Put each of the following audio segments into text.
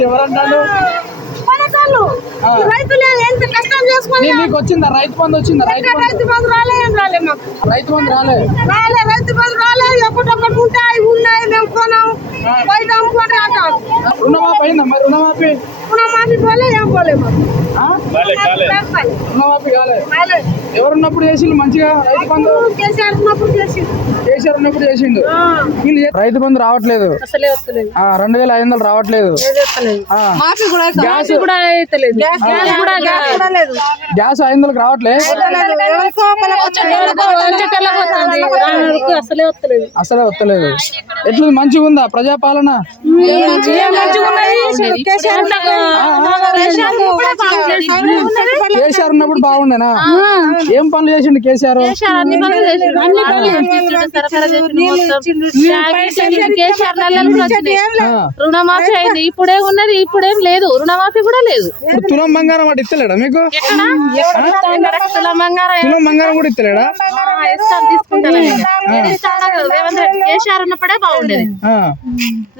ఎవరంటాడు పథకాలు. ఆ. రైతులు ఎంత కష్టం చేసుకొని నీ- నీకు వచ్చిందా? రైతు బంధు వచ్చిందా? రైతు రైతు బంధు రాలే ఏం రాలే మాకు. రైతు బంధు రాలే? రాలే రైతు బంధు రాలే. ఒకటొకటి ఉంటాయి ఉన్నాయి మేము కొనాం బయట అమ్ముకుంటే అంటాం రుణమాఫీ అయిందా మరి? రుణమాఫీ? ఎవరున్నప్పుడు చేసిండు మంచిగా రైతు బంధు? కేసీఆర్ ఉన్నప్పుడు చేసిండు. రైతు బంధు రావట్లేదు. అసలే వస్తలేదు. ఆ రెండు వేల ఐదు వందలు రావట్లేదు. ఆ. మాఫీ కూడా గ్యాస్ ఐదు వందలకు రావట్లేదు. అసలే వస్తలేదు. అసలే వస్తలేదు. ఎట్లా మంచిగా ఉందా ప్రజాపాలన కేసీఆర్ ఉన్నప్పుడు బాగుండేనా? ఏం పనులు చేసిండు కేసీఆర్. రుణమాఫీ అయింది. ఇప్పుడే ఉన్నది? ఇప్పుడేం లేదు. రుణమాఫీ కూడా లేదు. తులం బంగారం అటు ఇస్తలేడా మీకు? ఎక్కడ? తులం బంగారం తులం బంగారం కూడా ఇస్తలేడా? ఆ, ఇస్తాం, తీసుకుంటాను కేసీఆర్ ఉన్నప్పుడే బాగుండేది. ఆ.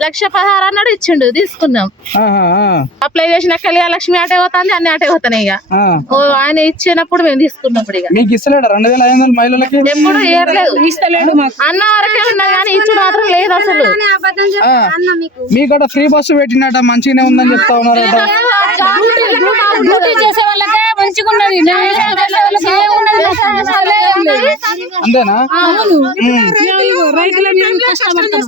లక్ష పదహారు అన్నాడు ఇచ్చిండు తీసుకున్నాం. అప్లై చేసిన కళ్యాణ లక్ష్మి అటే పోతుంది అన్ని అటే పోతున్నాయి ఇక. ఆ. ఓ ఆయన ఇచ్చినప్పుడు మేము తీసుకున్నప్పుడు ఇక. మీకు ఇస్తలేడా? రెండు వేల ఐదు వందలు మహిళలకి? ఎప్పుడు ఏర్లేదు. ఇస్తలేడు. అన్న వరకే ఉన్నది కానీ ఇచ్చుడు మాత్రం లేదు అసలు. ఆ. మీకట ఫ్రీ బస్సు పెట్టినట మంచిగానే ఉందని చెప్తా ఉన్నారట. డ్యూటీ చేసే వాళ్ళకే మంచిగా ఉన్నది అంతేనా.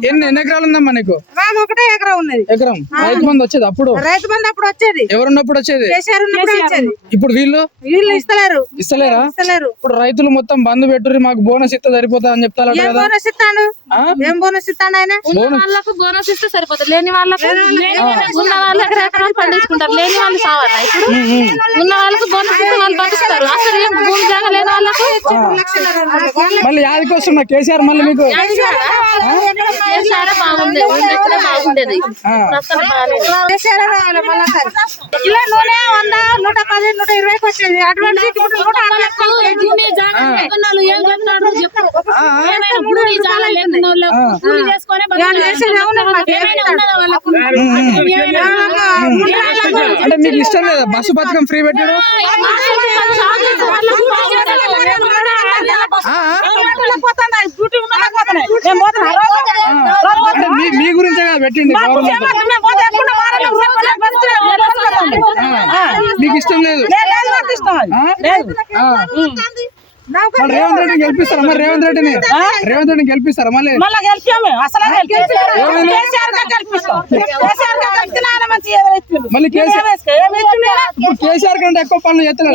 ఎన్ని ఎన్ని ఎకరాలు ఉందమ్మా నీకు? ఒకటే ఎకరా ఉన్నది. ఎకరం? రైతు మంది వచ్చేది అప్పుడు? రైతు బంధు అప్పుడు వచ్చేది. ఎవరున్నప్పుడు వచ్చేది? కేసీఆర్ ఉన్నప్పుడు వచ్చేది. ఇప్పుడు వీళ్ళు? వీళ్ళు ఇస్తలేరు. ఇస్తలేరా? ఇస్తలేరు. ఇప్పుడు రైతులు మొత్తం బంద్ పెట్టుర్రి మాకు బోనస్ ఇస్తే సరిపోతా అని కదా. బోనస్ ఇస్తాడు? ఆ? ఏం బోనస్ ఇస్తాడు ఆయన? వాళ్ళకు బోనస్ ఇస్తే సరిపోతుంది. లేని వాళ్ళకు ఉన్న వాళ్ళకి ఎకరాలు పండించుకుంటారు. లేని వాళ్ళు కావాలా ఇప్పుడు ఉన్న వాళ్ళకు బోనస్ ఇస్తే వాళ్ళు పండిస్తారు. అసలు ఏం భూమి జాగా లేని వాళ్ళకు? మళ్ళీ యాదికి వస్తున్నా కేసీఆర్ మళ్ళీ మీకు కిలో నూనె వంద నూట పది నూట ఇరవైకి వచ్చేది. అటువంటి నూట అరవై అంటే మీకు ఇష్టం లేదా? బస్సు పథకం ఫ్రీ పెట్టాడు మీ గురించే కదా పెట్టింది మీకు ఇష్టం లేదు. మరి రేవంత్ రెడ్డిని గెలిపిస్తారా? మరి రేవంత్ రెడ్డిని? రేవంత్ రెడ్డిని గెలిపిస్తారా? మళ్ళా? గెలిపాము అసలు మళ్ళీ కేసీఆర్ కంటే ఎక్కువ పనులు ఇచ్చిండు.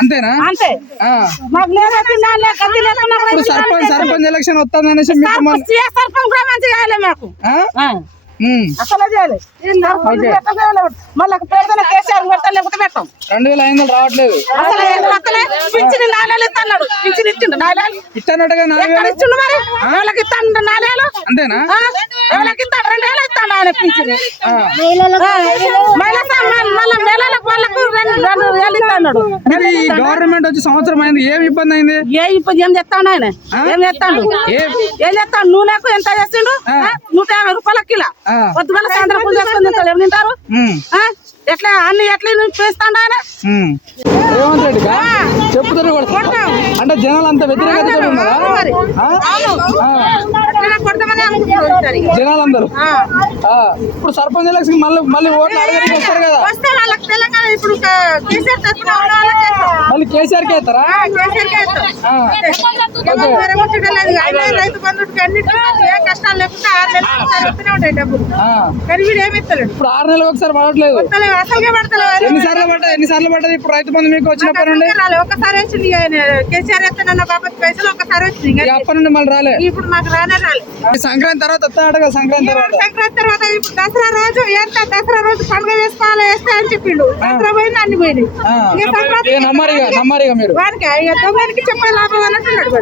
అంతేనా? అంతే. సర్పంచ్ సర్పంచ్ ఎలక్షన్ వస్తుంది అనేసి మీకు సర్పంచ్ కూడా మంచిగా మాకు. అసలు చేయాలి. సర్పంచ్ ఓకే. ఎట్లా చేయాలి? మళ్ళీ పేదల కేసీఆర్ పెడతా లేకపోతే పెట్టాం. రెండు వేల ఐదు వందలు రావట్లేదు. అసలు ఏం అసలే? పింఛని నాణ్యాలు ఇస్తున్నాడు పింఛని ఇచ్చిండు నాణ్యాలు ఇట్టనట్టుగా నాలుగు ఎక్కడ వేలు? ఇచ్చిండు మరి? ఎవరికి ఇస్తాడు నాణ్యాలు అంతేనా? ఆ? ఎవరికి ఇస్తాడు? రెండు వేలు ఇస్తాడు ఆయన పింఛని ఆ. మహిళా సంఘాలు మళ్ళీ నెలలకు వాళ్ళకు రెండు రెండు వేలు ఇస్తాడు. మరి ఈ గవర్నమెంట్ వచ్చి సంవత్సరం అయింది ఏం ఇబ్బంది అయింది? ఏ ఇప్పుడు ఏం చెప్తాడు ఆయన? ఏం చెప్తాడు ఏం? ఏం చెప్తాడు నూనెకు ఎంత చేసిండు? నూట యాభై రూపాయల కిలో. ఆ. పొద్దుగల సాయంత్రం పూజ చేసుకుని తింటారు ఎవరు తింటారు? ఎట్లా అన్ని ఎట్లా పెంచుతాడు ఆయన. రేవంత్ రెడ్డిగా చెప్పుతారు కూడా అంటే జనాలు అంత వ్యతిరేకత జనాలందరూ. ఇప్పుడు సర్పంచ్ ఎలక్షన్ మళ్ళీ మళ్ళీ ఓట్లు అడగడానికి వస్తారు కదా. ఇప్పుడు. మళ్ళీ కేసీఆర్కి ఇస్తలేడు ఇప్పుడు ఆరు నెలలకు ఒకసారి పడట్లేదు. ఎన్నిసార్లు పడ్డది ఎన్నిసార్లు పడ్డది ఇప్పుడు రైతు బంధు మీకు వచ్చినప్పటి నుండి? ఒకసారి వచ్చింది కేసీఆర్ ఎత్తనన్న బాబత్ పైసలు ఒకసారి వచ్చింది. అప్పటి నుండి మళ్ళీ రాలే. ఇప్పుడు మాకు రానే రాలే. ఈ సంక్రాంతి తర్వాత వస్తాడట సంక్రాంతి తర్వాత. సంక్రాంతి తర్వాత దసరా రోజు ఎంత దసరా రోజు పండుగ చేసుకోవాలి వేస్తా అని చెప్పిండు. దసరా పోయింది అన్ని పోయినాయి. ఇక నమ్మరిగా నమ్మరిగా మీరు. ఇక తొమ్మిదికి చెప్పే లాభం అన్నట్టున్నాడు.